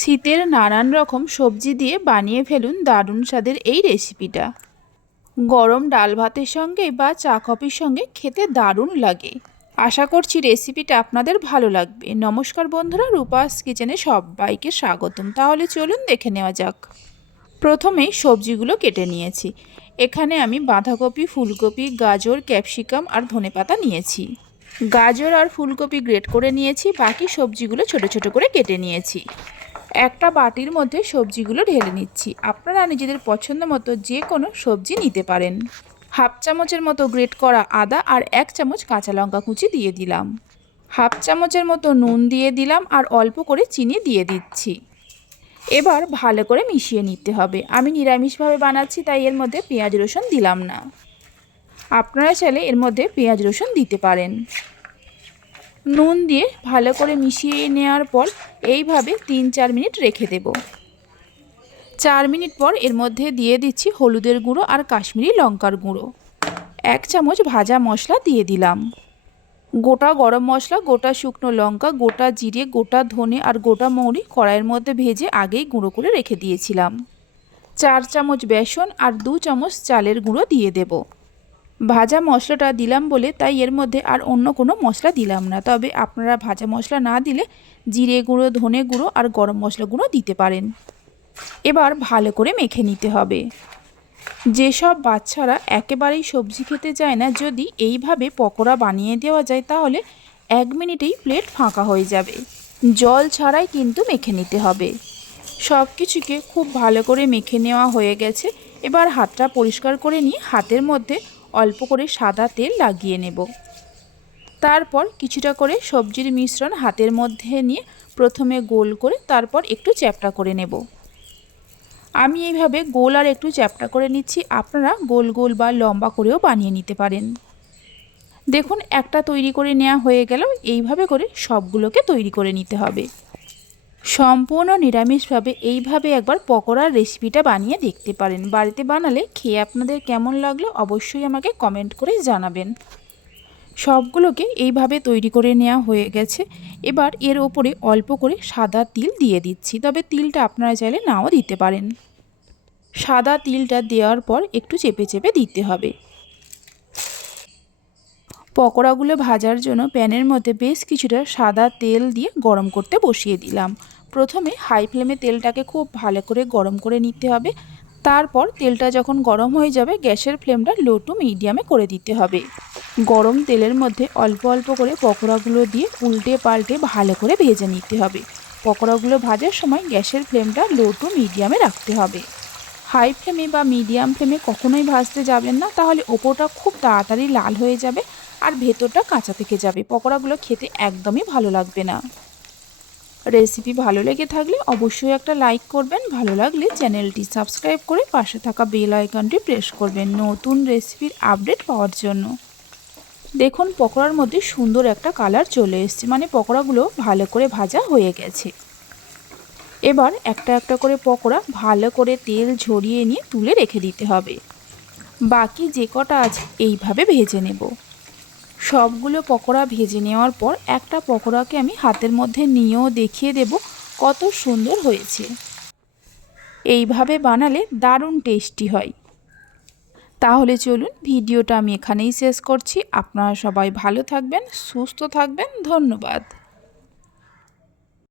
শীতের নানান রকম সবজি দিয়ে বানিয়ে ফেলুন দারুণ স্বাদের এই রেসিপিটা। গরম ডাল ভাতের সঙ্গে বা চা কফির সঙ্গে খেতে দারুণ লাগে। আশা করছি রেসিপিটা আপনাদের ভালো লাগবে। নমস্কার বন্ধুরা, রূপাস কিচেনে সবাইকে স্বাগতম। তাহলে চলুন দেখে নেওয়া যাক। প্রথমেই সবজিগুলো কেটে নিয়েছি। এখানে আমি বাঁধাকপি, ফুলকপি, গাজর, ক্যাপসিকাম আর ধনেপাতা নিয়েছি। গাজর আর ফুলকপি গ্রেট করে নিয়েছি, বাকি সবজিগুলো ছোট ছোট করে কেটে নিয়েছি। একটা বাটির মধ্যে সবজিগুলো ঢেলে নিচ্ছি। আপনারা নিজেদের পছন্দ মতো যে কোনো সবজি নিতে পারেন। হাফ চামচের মতো গ্রেট করা আদা আর এক চামচ কাঁচা লঙ্কা কুচি দিয়ে দিলাম। হাফ চামচের মতো নুন দিয়ে দিলাম আর অল্প করে চিনি দিয়ে দিচ্ছি। এবার ভালো করে মিশিয়ে নিতে হবে। আমি নিরামিষভাবে বানাচ্ছি, তাই এর মধ্যে পেঁয়াজ রসুন দিলাম না। আপনারা চাইলে এর মধ্যে পেঁয়াজ রসুন দিতে পারেন। নুন দিয়ে ভালো করে মিশিয়ে নেওয়ার পর এইভাবে তিন চার মিনিট রেখে দেব। চার মিনিট পর এর মধ্যে দিয়ে দিচ্ছি হলুদের গুঁড়ো আর কাশ্মীরি লঙ্কার গুঁড়ো। এক চামচ ভাজা মশলা দিয়ে দিলাম। গোটা গরম মশলা, গোটা শুকনো লঙ্কা, গোটা জিরে, গোটা ধনে আর গোটা মৌরি কড়াইয়ের মধ্যে ভেজে আগেই গুঁড়ো করে রেখে দিয়েছিলাম। চার চামচ বেসন আর দু চামচ চালের গুঁড়ো দিয়ে দেব। ভাজা মশলাটা দিলাম বলে তাই এর মধ্যে আর অন্য কোনো মশলা দিলাম না। তবে আপনারা ভাজা মশলা না দিলে জিরে গুঁড়ো, ধনে গুঁড়ো আর গরম মশলা গুঁড়ো দিতে পারেন। এবার ভালো করে মেখে নিতে হবে। যেসব বাচ্চারা একেবারেই সবজি খেতে চায় না, যদি এইভাবে পকোড়া বানিয়ে দেওয়া যায় তাহলে এক মিনিটেই প্লেট ফাঁকা হয়ে যাবে। জল ছাড়াই কিন্তু মেখে নিতে হবে। সব কিছুকে খুব ভালো করে মেখে নেওয়া হয়ে গেছে। এবার হাতটা পরিষ্কার করে নিয়ে হাতের মধ্যে অল্প করে সাদা তেল লাগিয়ে নেব। তারপর কিছুটা করে সবজির মিশ্রণ হাতের মধ্যে নিয়ে প্রথমে গোল করে তারপর একটু চ্যাপটা করে নেব। আমি এইভাবে গোল আর একটু চ্যাপটা করে নিচ্ছি, আপনারা গোল গোল বা লম্বা করেও বানিয়ে নিতে পারেন। দেখুন, একটা তৈরি করে নেওয়া হয়ে গেল, এইভাবে করে সবগুলোকে তৈরি করে নিতে হবে। সম্পূর্ণ নিরামিষভাবে এইভাবে একবার পকোড়ার রেসিপিটা বানিয়ে দেখতে পারেন। বাড়িতে বানালে খেয়ে আপনাদের কেমন লাগল অবশ্যই আমাকে কমেন্ট করে জানাবেন। সবগুলোকে এইভাবে তৈরি করে নেওয়া হয়ে গেছে। এবার এর ওপরে অল্প করে সাদা তিল দিয়ে দিচ্ছি। তবে তিলটা আপনারা চাইলে নাও দিতে পারেন। সাদা তিলটা দেওয়ার পর একটু চেপে চেপে দিতে হবে। পকোড়াগুলো ভাজার জন্য প্যানের মধ্যে বেশ কিছুটা সাদা তেল দিয়ে গরম করতে বসিয়ে দিলাম। প্রথমে হাই ফ্লেমে তেলটাকে খুব ভালো করে গরম করে নিতে হবে। তারপর তেলটা যখন গরম হয়ে যাবে, গ্যাসের ফ্লেমটা লো টু মিডিয়ামে করে দিতে হবে। গরম তেলের মধ্যে অল্প অল্প করে পকোড়াগুলো দিয়ে উল্টে পাল্টে ভালো করে ভেজে নিতে হবে। পকোড়াগুলো ভাজার সময় গ্যাসের ফ্লেমটা লো টু মিডিয়ামে রাখতে হবে। হাই ফ্লেমে বা মিডিয়াম ফ্লেমে কখনোই ভাজতে যাবেন না, তাহলে ওপরটা খুব তাড়াতাড়ি লাল হয়ে যাবে আর ভেতরটা কাঁচা থেকে যাবে। পকোড়াগুলো খেতে একদমই ভালো লাগবে না। রেসিপি ভালো লেগে থাকলে অবশ্যই একটা লাইক করবেন, ভালো লাগলে চ্যানেলটি সাবস্ক্রাইব করে পাশে থাকা বেল আইকনটি প্রেস করবেন নতুন রেসিপির আপডেট পাওয়ার জন্য। দেখুন, পকোড়ার মধ্যে সুন্দর একটা কালার চলে এসছে মানে পকোড়াগুলো ভালো করে ভাজা হয়ে গেছে। এবার একটা একটা করে পকোড়া ভালো করে তেল ঝরিয়ে নিয়ে তুলে রেখে দিতে হবে। বাকি যে কটা আছে এইভাবে ভেজে নেব। সবগুলো পকোড়া ভেজে নেওয়ার পর একটা পকোড়াকে আমি হাতের মধ্যে নিয়েও দেখিয়ে দেব কত সুন্দর হয়েছে। এইভাবে বানালে দারুণ টেস্টি হয়। তাহলে চলুন ভিডিওটা আমি এখানেই শেষ করছি। আপনারা সবাই ভালো থাকবেন, সুস্থ থাকবেন। ধন্যবাদ।